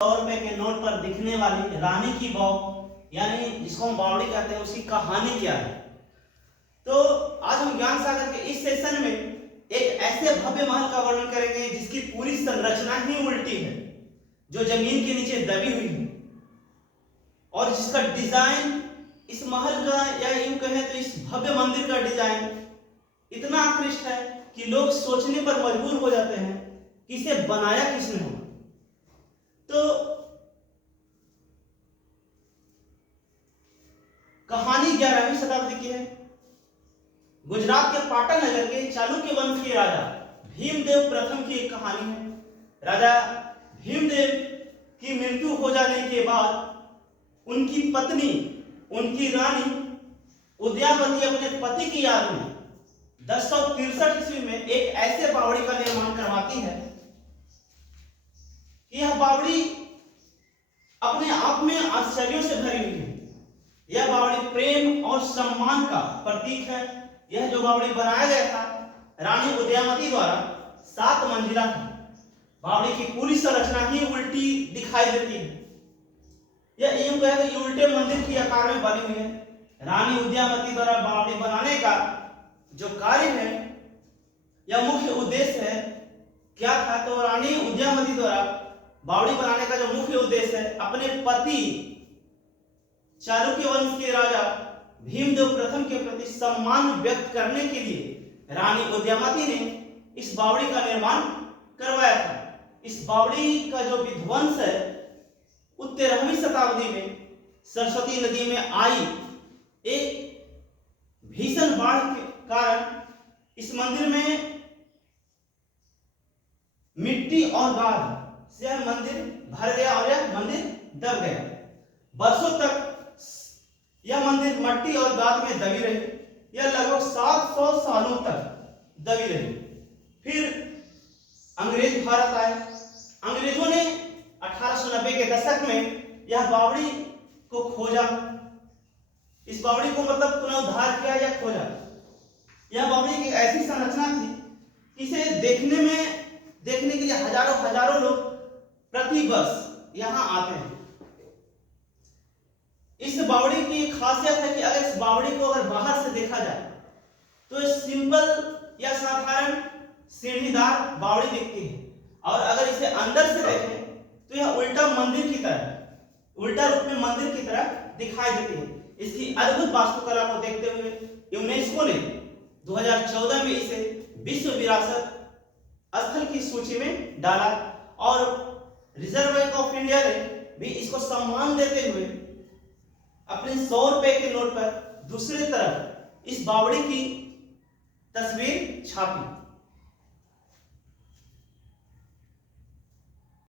100 रुपए के नोट पर दिखने वाली रानी की वाव यानी जिसको हम बावड़ी कहते हैं उसकी कहानी क्या है। तो आज हम ज्ञान सागर के इस सेशन में एक ऐसे भव्य महल का वर्णन करेंगे जिसकी पूरी संरचना ही उल्टी है, जो जमीन के नीचे दबी हुई है और जिसका डिजाइन इस महल का या यूं कहें तो इस भव्य मंदिर का डिजाइन इतना आकृष्ट है कि लोग सोचने पर मजबूर हो जाते हैं कि इसे बनाया किसने होगा। तो कहानी 11वीं शताब्दी की है। गुजरात के पाटन नगर के चालुक्य वंश के राजा भीमदेव प्रथम की एक कहानी है। राजा भीमदेव की मृत्यु हो जाने के बाद उनकी पत्नी, उनकी रानी उदयावती अपने पति की याद में 1063 ईस्वी में एक ऐसे बावड़ी का निर्माण करवाती है। यह बावड़ी अपने आप में आश्चर्यों से भरी हुई है। यह बावड़ी प्रेम और सम्मान का प्रतीक है। यह जो बावड़ी बनाया गया था रानी उदयावती द्वारा 7 मंजिला था। बावड़ी की पूरी संरचना ही उल्टी दिखाई देती है। यह यूं कहे तो उल्टे मंदिर की आकार में बनी हुई है। रानी उदयावती द्वारा बावड़ी बनाने का जो कार्य है या मुख्य उद्देश्य है क्या था, तो रानी उदयावती द्वारा बावड़ी बनाने का जो मुख्य उद्देश्य है अपने पति चालुक्य वंश के राजा भीमदेव प्रथम के प्रति सम्मान व्यक्त करने के लिए रानी उदयावती ने इस बावड़ी का निर्माण करवाया था। इस बावड़ी का जो विध्वंस है 13वीं शताब्दी में सरस्वती नदी में आई एक भीषण बाढ़ के कारण इस मंदिर में मिट्टी और गाद से यह मंदिर भर गया और यह मंदिर दब गया। वर्षों तक यह मंदिर मट्टी और गाद में दबी रही। यह लगभग 700 सालों तक दबी रही। फिर अंग्रेज भारत आए। अंग्रेजों ने 1890 के दशक में यह बावड़ी को खोजा। इस बावड़ी को मतलब पुनरुद्धार किया या खोजा। यह बावड़ी की ऐसी संरचना थी कि इसे देखने के लिए हजारों लोग प्रति वर्ष यहाँ आते हैं। इस बावड़ी की खासियत है कि अगर इस बावड़ी को अगर बाहर से देखा जाए तो सिंपल या साधारण सीढ़ीदार बावड़ी दिखती है, और अगर इसे अंदर से देखें तो यह उल्टा मंदिर की तरह, उल्टा रूप में मंदिर की तरह दिखाई देती है। इसकी अद्भुत वास्तुकला को देखते हुए यूनेस्को ने 2014 में इसे विश्व विरासत स्थल की सूची में डाला और रिजर्व बैंक ऑफ इंडिया ने भी इसको सम्मान देते हुए अपने 100 रुपए के नोट पर दूसरी तरफ इस बावड़ी की तस्वीर छापी।